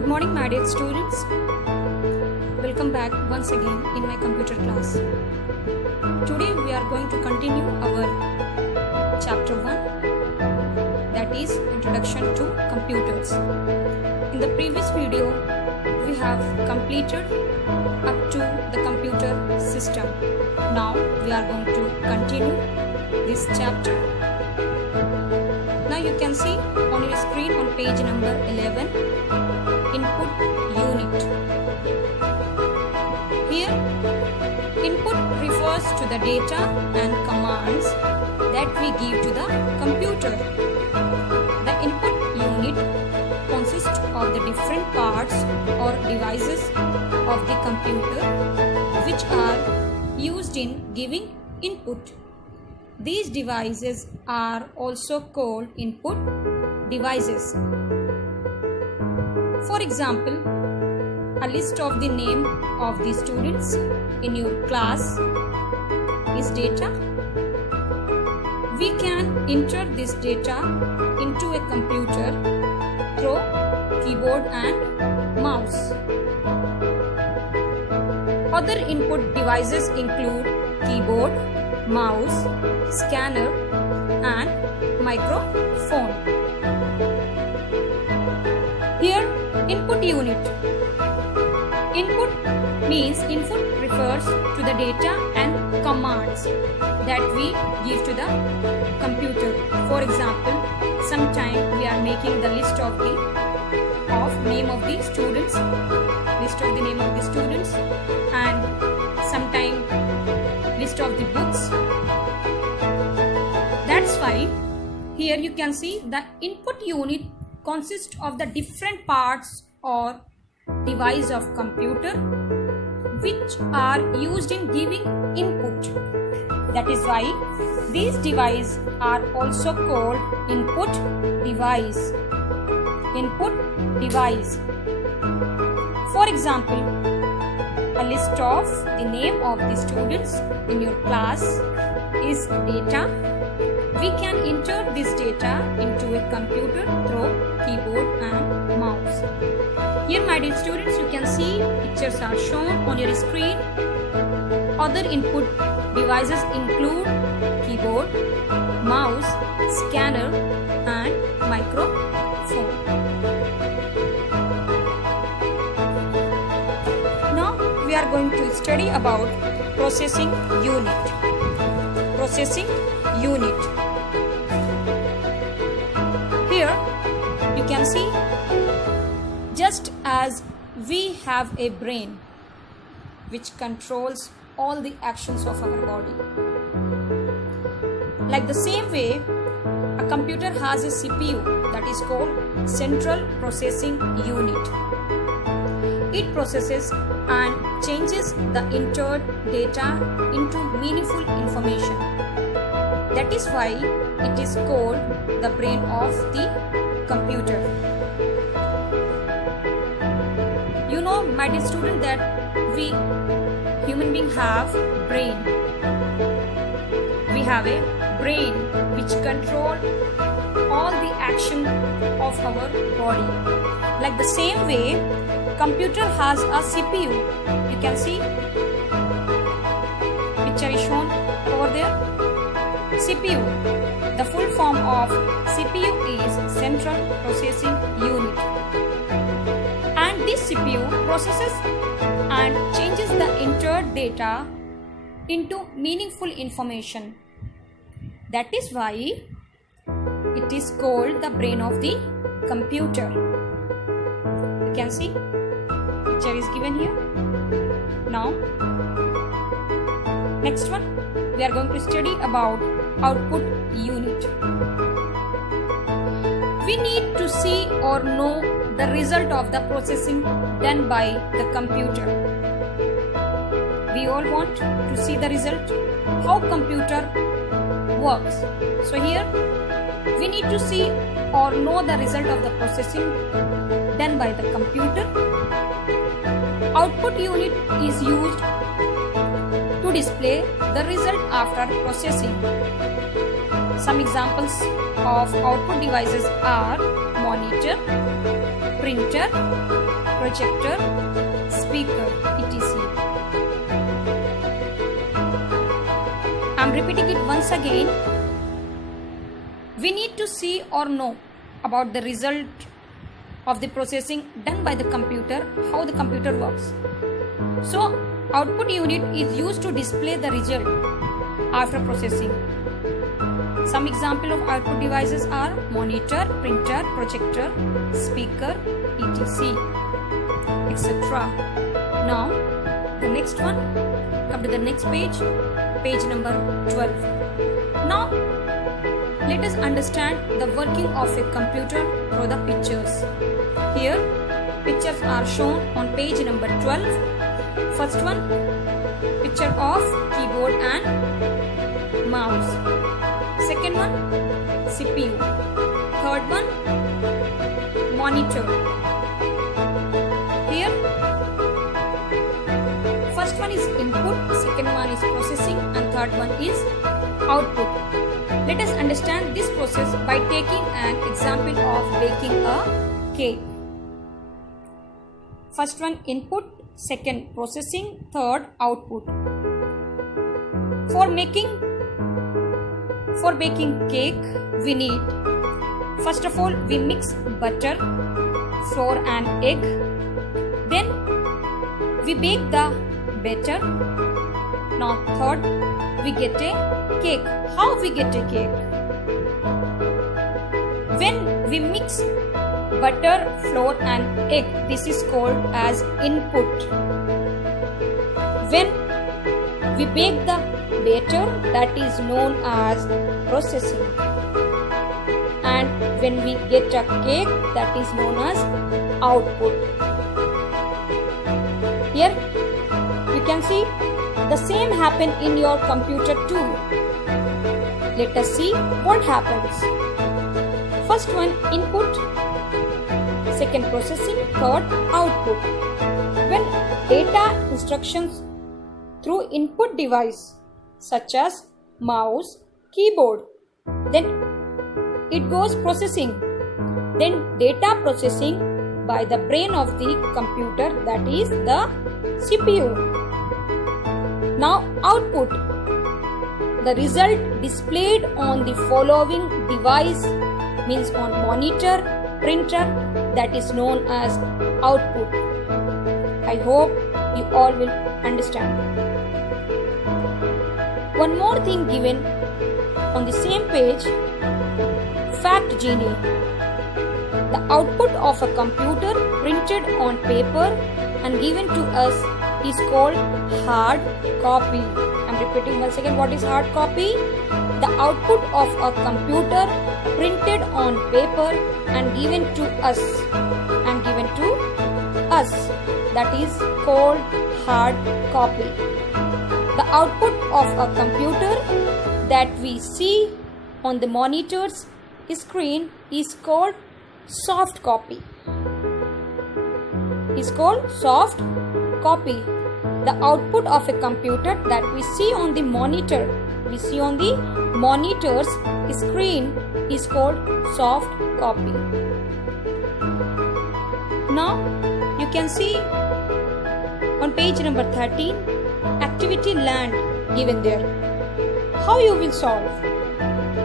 Good morning, my dear students. Welcome back once again in my computer class. Today we are going to continue our chapter 1, that is Introduction to Computers. In the previous video, we have completed up to the computer system. Now we are going to continue this chapter. Now you can see on your screen on page number 11, Input Unit. Here, input refers to the data and commands that we give to the computer. The input unit consists of the different parts or devices of the computer which are used in giving input. These devices are also called input devices. For example, a list of the name of the students in your class is data. We can enter this data into a computer through keyboard and mouse. Other input devices include keyboard, mouse, scanner and microphone. Here, input unit. Input means input refers to the data and commands that we give to the computer. For example, sometime we are making the list of the name of the students, and sometime list of the books. That's why here you can see the input unit consists of the different parts or device of computer which are used in giving input. That is why these devices are also called input device. Input device. For example, a list of the name of the students in your class is data. We can enter this data into a computer through keyboard and mouse. Here, my dear students, you can see pictures are shown on your screen. Other input devices include keyboard, mouse, scanner and microphone. Now we are going to study about processing unit. Processing unit. Here you can see, just as we have a brain which controls all the actions of our body, like the same way a computer has a CPU that is called Central Processing Unit. It processes and changes the entered data into meaningful information. That is why it is called the brain of the computer. You know, my dear student, that we human beings have brain. We have a brain which control all the action of our body. Like the same way, computer has a CPU. You can see picture is shown over there. CPU. The full form of CPU is Central Processing Unit. And this CPU processes and changes the entered data into meaningful information. That is why it is called the brain of the computer. You can see picture is given here. Now, next one, we are going to study about output unit. We need to see or know the result of the processing done by the computer. We all want to see the result, how computer works. So here we need to see or know the result of the processing done by the computer. Output unit is used to display the result after processing. Some examples of output devices are monitor, printer, projector, speaker, etc. I'm repeating it once again. We need to see or know about the result of the processing done by the computer, how the computer works. So, output unit is used to display the result after processing. Some example of output devices are monitor, printer, projector, speaker, etc. etc. Now, the next one, come to the next page, page number 12. Now, let us understand the working of a computer through the pictures. Here, pictures are shown on page number 12. First one, picture of keyboard and mouse. Second one, CPU. Third one, monitor. Here, first one is input, second one is processing, and third one is output. Let us understand this process by taking an example of baking a cake. First one input, second processing, third output. For baking cake, we need, first of all, we mix butter, flour and egg. Then we bake the batter. Now third, we get a cake. How we get a cake? When we mix butter, flour and egg, this is called as input. When we bake the batter, that is known as processing. And when we get a cake, that is known as output. Here you can see the same happen in your computer too. Let us see what happens. First one input, second processing, third output. When data instructions through input device such as mouse, keyboard, then it goes processing, then data processing by the brain of the computer, that is the CPU. Now output, the result displayed on the following device, means on monitor, printer, that is known as output. I hope you all will understand. One more thing given on the same page, Fact Genie. The output of a computer printed on paper and given to us is called hard copy. I am repeating once again, what is hard copy? The output of a computer printed on paper and given to us, that is called hard copy. The output of a computer that we see on the monitor's screen is called soft copy. The output of a computer that we see on the monitor's screen is called soft copy. Now you can see on page number 13, activity land given there. How you will solve?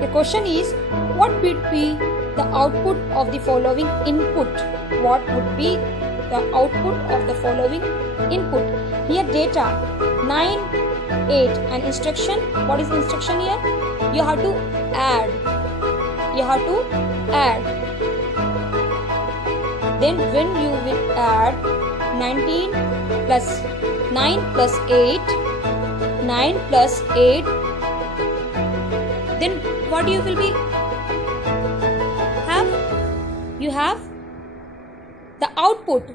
The question is, what would be the output of the following input? What would be the output of the following input? Here data 9, 8 and instruction. What is the instruction here? You have to add. Then when you will add 19 plus 9 plus 8, 9 plus 8, then what you will be have? You have the output.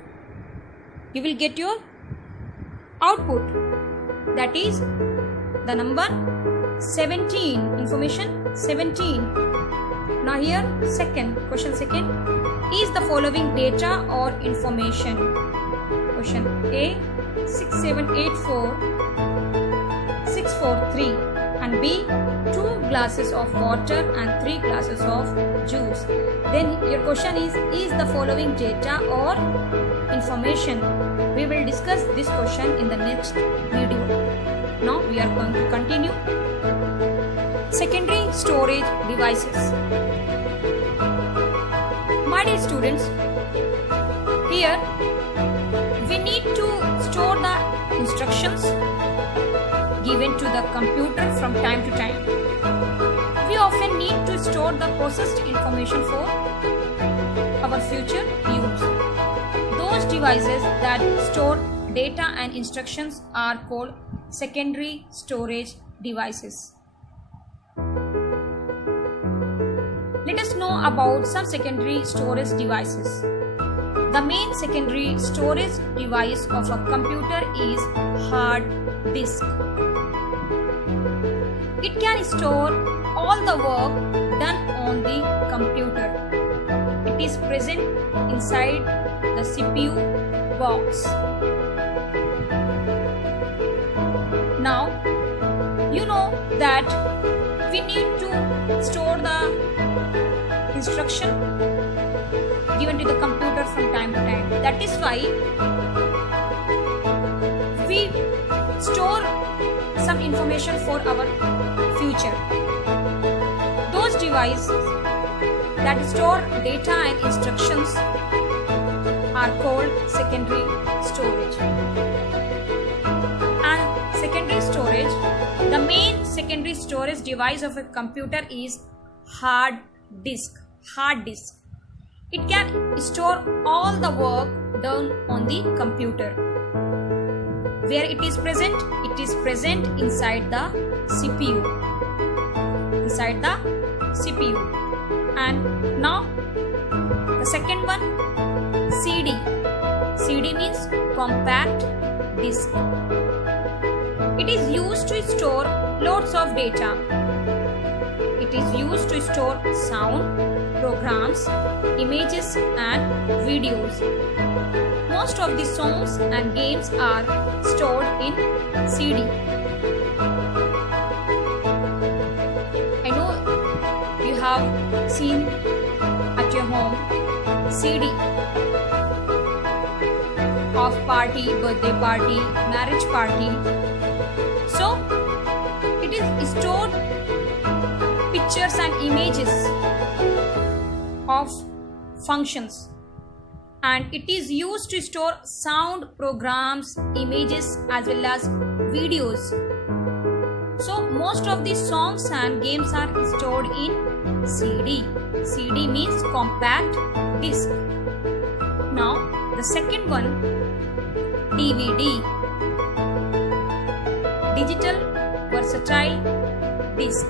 You will get your output, that is the number 17, information 17. Now here question second, is the following data or information? Question A, 6784 643 and B, 2 glasses of water and 3 glasses of juice. Then your question is the following data or information? We will discuss this question in the next video. Now we are going to continue. Secondary storage devices. My dear students, here we need to store the instructions given to the computer from time to time. We often need to store the processed information for our future use. Those devices that store data and instructions are called secondary storage devices. Let us know about some secondary storage devices. The main secondary storage device of a computer is hard disk. It can store all the work done on the computer. It is present inside the CPU box. Now, you know that we need to store the instruction given to the computer from time to time. That is why we store some information for our future. Those devices that store data and instructions are called secondary storage. And secondary storage, the main secondary storage device of a computer is hard disk. Hard disk. It can store all the work done on the computer. Where it is present? It is present inside the CPU. Inside the CPU. And now the second one, CD. CD means compact disk. It is used to store lots of data. It is used to store sound, programs, images and videos. Most of the songs and games are stored in CD. I know you have seen at your home CD of party, birthday party, marriage party. So it is stored pictures and images of functions, and it is used to store sound, programs, images as well as videos. So most of the songs and games are stored in CD. CD means compact disc. Now the second one, DVD. Digital versatile disc.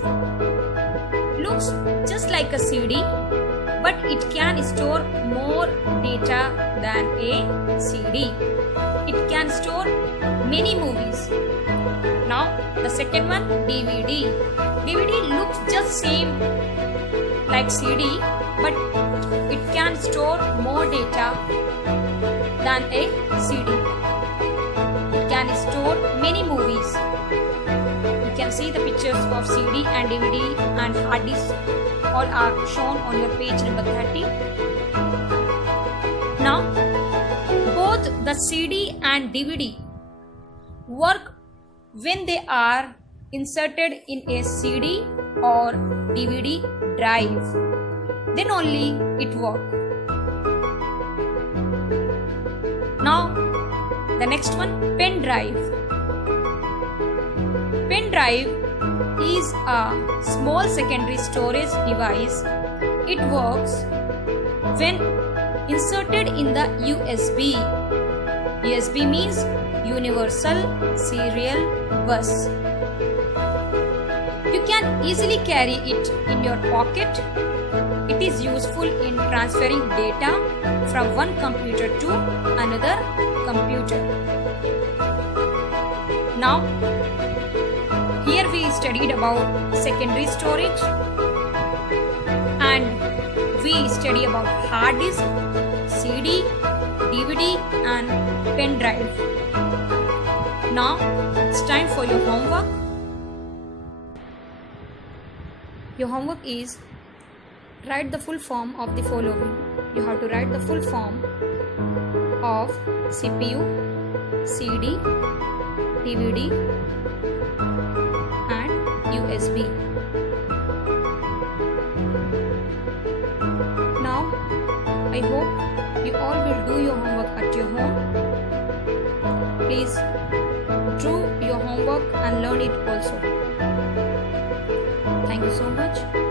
Looks just like a CD, but it can store more data than a CD. It can store many movies. Now the second one, DVD. DVD looks just same like CD, but it can store more data than a CD. It can store many movies. You can see the pictures of CD and DVD and hard disk. All are shown on your page number 30. Now, both the CD and DVD work when they are inserted in a CD or DVD drive. Then only it works. Now, the next one, pen drive. Pen drive is a small secondary storage device. It works when inserted in the USB. USB means Universal Serial Bus. You can easily carry it in your pocket. It is useful in transferring data from one computer to another computer. Now, here we studied about secondary storage and we study about hard disk, CD, DVD and pen drive. Now it's time for your homework. Your homework is write the full form of the following. You have to write the full form of CPU, CD, DVD and USB. Now I hope you all will do your homework at your home. Please do your homework and learn it also. Thank you so much.